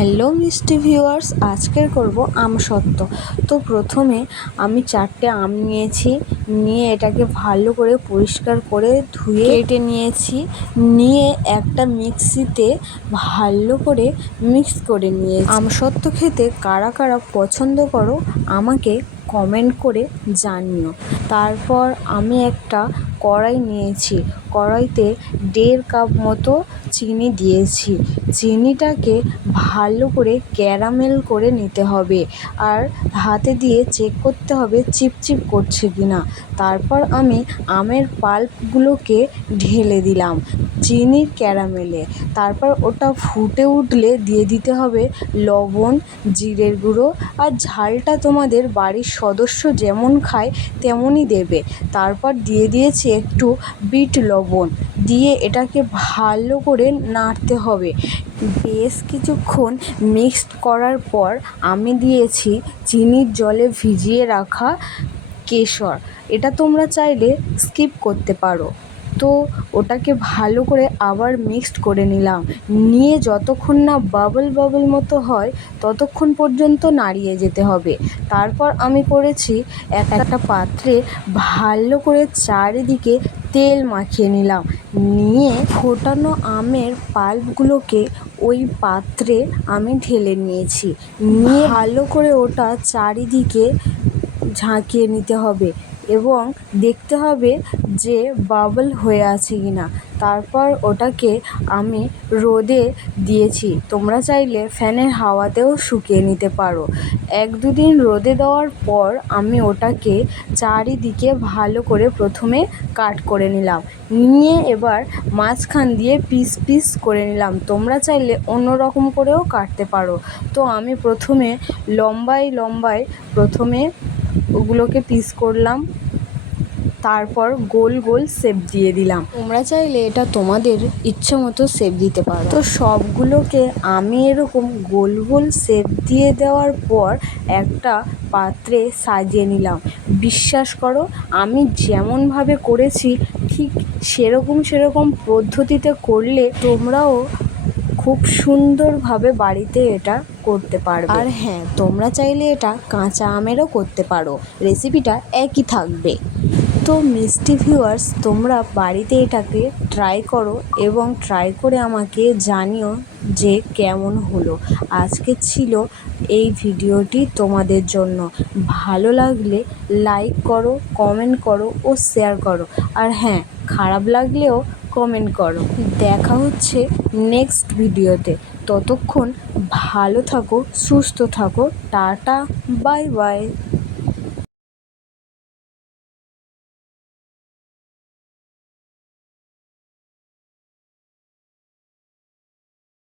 Hello মিষ্টি viewers, আজকের করব আম সত্ত্ব। তো প্রথমে আমি চারটে আম নিয়েছি, নিয়ে এটাকে ভালো করে পরিষ্কার করে ধুয়ে কেটে নিয়েছি। নিয়ে একটা মিক্সিতে ভালো করে মিক্স করে নিয়ে আম সত্ত্ব খেতে কারা কারা পছন্দ করো, আমাকে কমেন্ট করে জানিও। তারপর আমি একটা কড়াই নিয়েছি। কড়াইতে দেড় কাপ মতো চিনি দিয়েছি। চিনিটাকে ভালো করে ক্যারামেল করে নিতে হবে। আর হাতে দিয়ে চেক করতে হবে চিপচিপ করছে কি না তারপর আমি আমের পাল্পগুলোকে ঢেলে দিলাম চিনির ক্যারামেলে। তারপর ওটা ফুটে উঠলে দিয়ে দিতে হবে লবণ, জিরের গুঁড়ো আর ঝালটা তোমাদের বাড়ির সদস্য যেমন খায় তেমনই দেবে। তারপর দিয়ে দিয়েছি একটু বিট লবণ। দিয়ে এটাকে ভালো করে নাড়তে হবে। বেশ কিছুক্ষণ মিক্সড করার পর আমি দিয়েছি চিনির জলে ভিজিয়ে রাখা কেশর। এটা তোমরা চাইলে স্কিপ করতে পারো। তো ওটাকে ভালো করে আবার মিক্সড করে নিলাম। নিয়ে যতক্ষণ না বাবল বাবল মতো হয়, ততক্ষণ পর্যন্ত নাড়িয়ে যেতে হবে। তারপর আমি করেছি এক একটা পাত্রে ভালো করে চারিদিকে তেল মাখিয়ে নিলাম। নিয়ে ফোটানো আমের পাল্পগুলোকে ওই পাত্রে আমি ঢেলে নিয়েছি। নিয়ে ভালো করে ওটা চারিদিকে ঝাঁকিয়ে নিতে হবে। এবং দেখতে হবে যে বাবল হয়ে আছে কি না তারপর ওটাকে আমি রোদে দিয়েছি। তোমরা চাইলে ফ্যানের হাওয়াতেও শুকিয়ে নিতে পারো। এক দুদিন রোদে দেওয়ার পর আমি ওটাকে চারিদিকে ভালো করে প্রথমে কাট করে নিলাম। নিয়ে এবার মাঝখান দিয়ে পিস পিস করে নিলাম। তোমরা চাইলে অন্য রকম করেও কাটতে পারো। তো আমি প্রথমে লম্বায় লম্বায় প্রথমে ওগুলোকে পিস করলাম। তারপর গোল গোল শেপ দিয়ে দিলাম। তোমরা চাইলে এটা তোমাদের ইচ্ছে মতো শেপ দিতে পারো। তো সবগুলোকে আমি এরকম গোল গোল শেপ দিয়ে দেওয়ার পর একটা পাত্রে সাজিয়ে নিলাম। বিশ্বাস করো আমি যেমনভাবে করেছি ঠিক সেরকম সেরকম পদ্ধতিতে করলে তোমরাও খুব সুন্দরভাবে বাড়িতে এটা করতে পারবে। আর হ্যাঁ তোমরা চাইলে এটা কাঁচা আমেরও করতে পারো। রেসিপিটা একই থাকবে। তো মিষ্টি ভিউয়ার্স, তোমরা বাড়িতে এটাকে ট্রাই করো এবং ট্রাই করে আমাকে জানিও যে কেমন হলো। আজকে ছিল এই ভিডিওটি তোমাদের জন্য। ভালো লাগলে লাইক করো কমেন্ট করো ও শেয়ার করো। আর হ্যাঁ খারাপ লাগলেও কমেন্ট করো। দেখা হচ্ছে নেক্সট ভিডিওতে। ততক্ষণ ভালো থাকো, সুস্থ থাকো। Tata bye bye